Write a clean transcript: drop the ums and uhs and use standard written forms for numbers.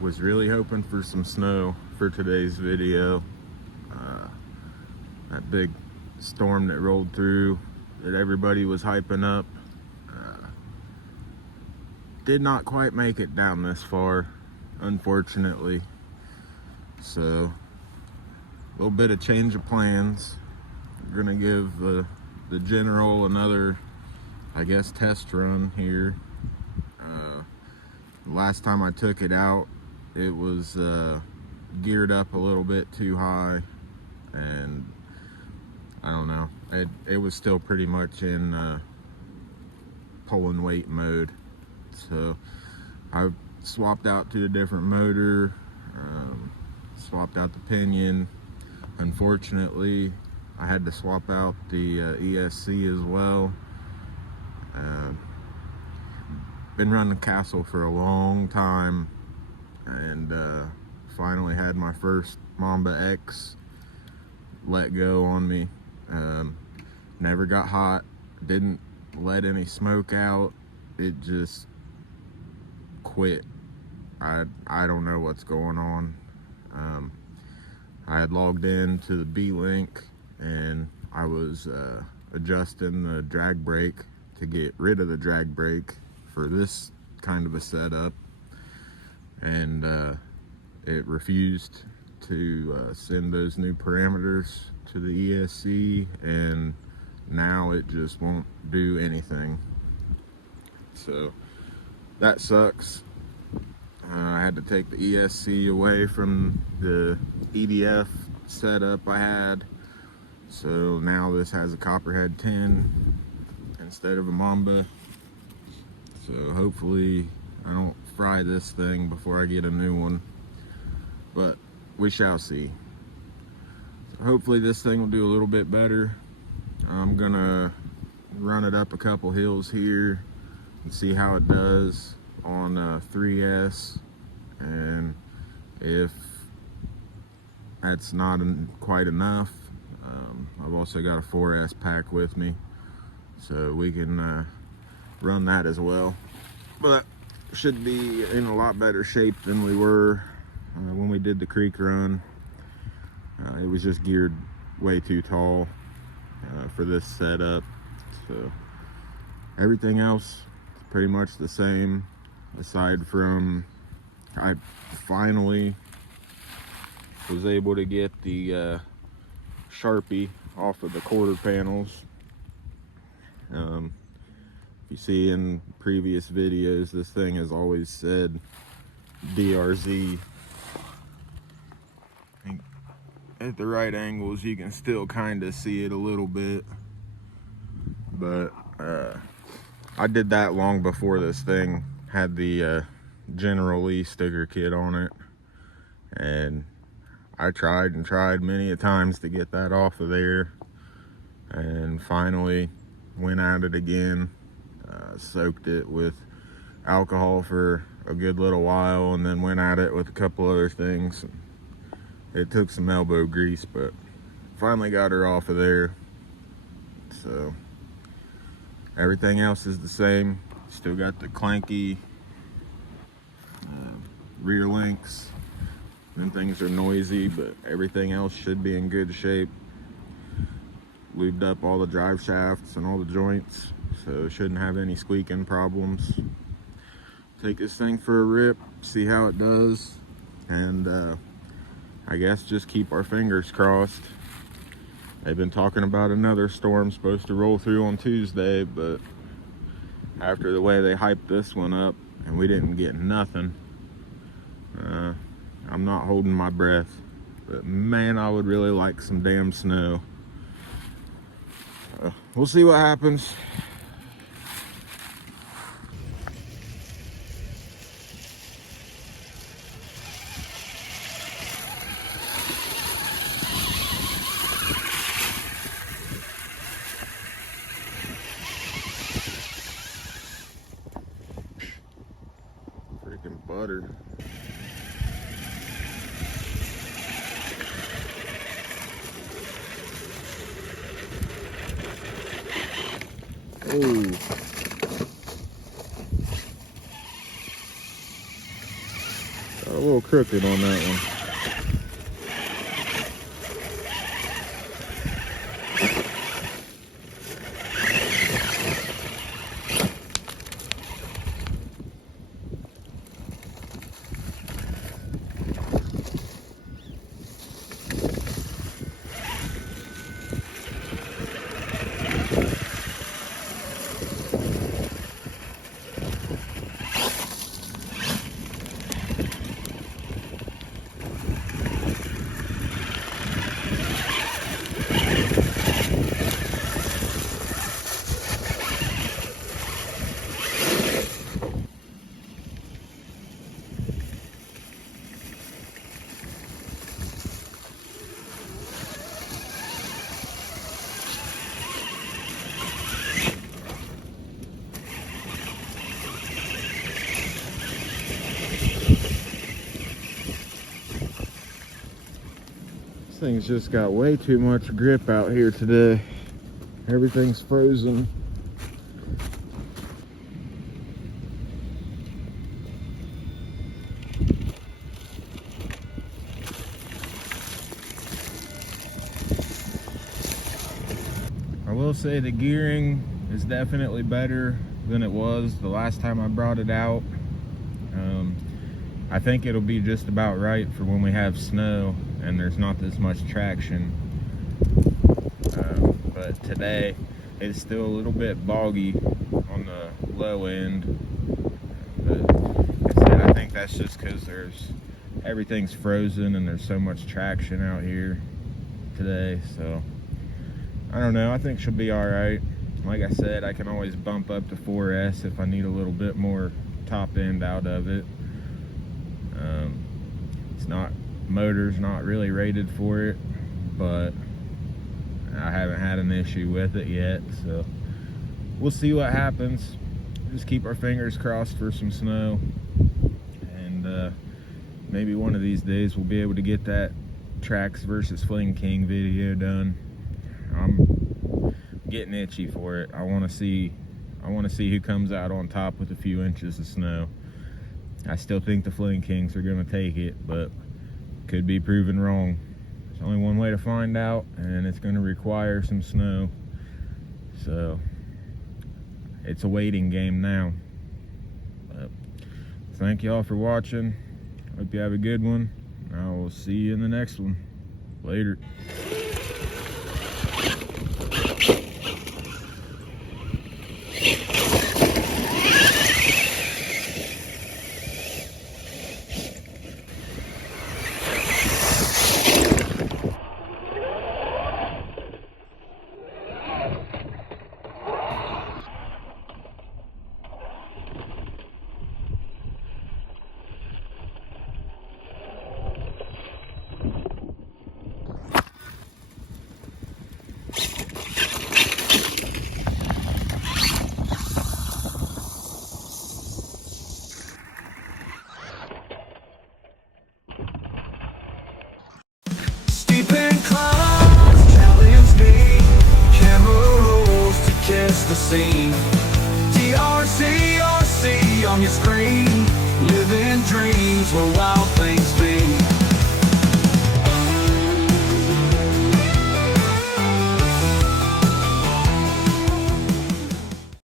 Was really hoping for some snow for today's video. That big storm that rolled through that everybody was hyping up did not quite make it down this far, unfortunately. So a little bit of change of plans. We're gonna give the General another, I guess, test run here. Last time I took it out, it was geared up a little bit too high, and I don't know, it was still pretty much in pulling weight mode. So I swapped out to a different motor, swapped out the pinion. Unfortunately, I had to swap out the ESC as well. Been running Castle for a long time, and finally had my first Mamba X let go on me. Never got hot, didn't let any smoke out, it just quit. I don't know what's going on. I had logged in to the B-Link, and I was adjusting the drag brake to get rid of the drag brake for this kind of a setup, and it refused to send those new parameters to the ESC, and now it just won't do anything. So that sucks. I had to take the ESC away from the EDF setup I had, so now this has a Copperhead 10 instead of a Mamba. So hopefully I don't fry this thing before I get a new one, but we shall see. So hopefully this thing will do a little bit better. I'm gonna run it up a couple hills here and see how it does on 3S, and if that's not quite enough, I've also got a 4S pack with me, so we can run that as well. But should be in a lot better shape than we were when we did the creek run. It was just geared way too tall for this setup, so everything else is pretty much the same, aside from I finally was able to get the Sharpie off of the quarter panels. If you see in previous videos, this thing has always said DRZ. I think at the right angles you can still kind of see it a little bit, but I did that long before this thing had the General Lee sticker kit on it, and I tried and tried many a times to get that off of there, and finally went at it again. Soaked it with alcohol for a good little while, and then went at it with a couple other things. It took some elbow grease, but finally got her off of there. So everything else is the same. Still got the clanky rear links. Them things are noisy, but everything else should be in good shape. Lubed up all the drive shafts and all the joints, so shouldn't have any squeaking problems. Take this thing for a rip, see how it does, and I guess just keep our fingers crossed. They've been talking about another storm supposed to roll through on Tuesday, but after the way they hyped this one up and we didn't get nothing, I'm not holding my breath. But man, I would really like some damn snow. We'll see what happens. Freaking butter. Oh. A little crooked on that one. This thing's just got way too much grip out here today. Everything's frozen. I will say the gearing is definitely better than it was the last time I brought it out. I think it'll be just about right for when we have snow and there's not this much traction. But today it's still a little bit boggy on the low end. But like I said, I think that's just because everything's frozen and there's so much traction out here today. So I don't know, I think she'll be all right. Like I said, I can always bump up to 4S if I need a little bit more top end out of it. Motor's not really rated for it, but I haven't had an issue with it yet, so we'll see what happens. Just keep our fingers crossed for some snow, and maybe one of these days we'll be able to get that TRX versus Fling King video done. I'm getting itchy for it. I want to see who comes out on top with a few inches of snow. I still think the Fling Kings are going to take it, but could be proven wrong. There's only one way to find out, and it's going to require some snow. So it's a waiting game now. But thank you all for watching. Hope you have a good one. I will see you in the next one. Later. The scene. TRC on your screen.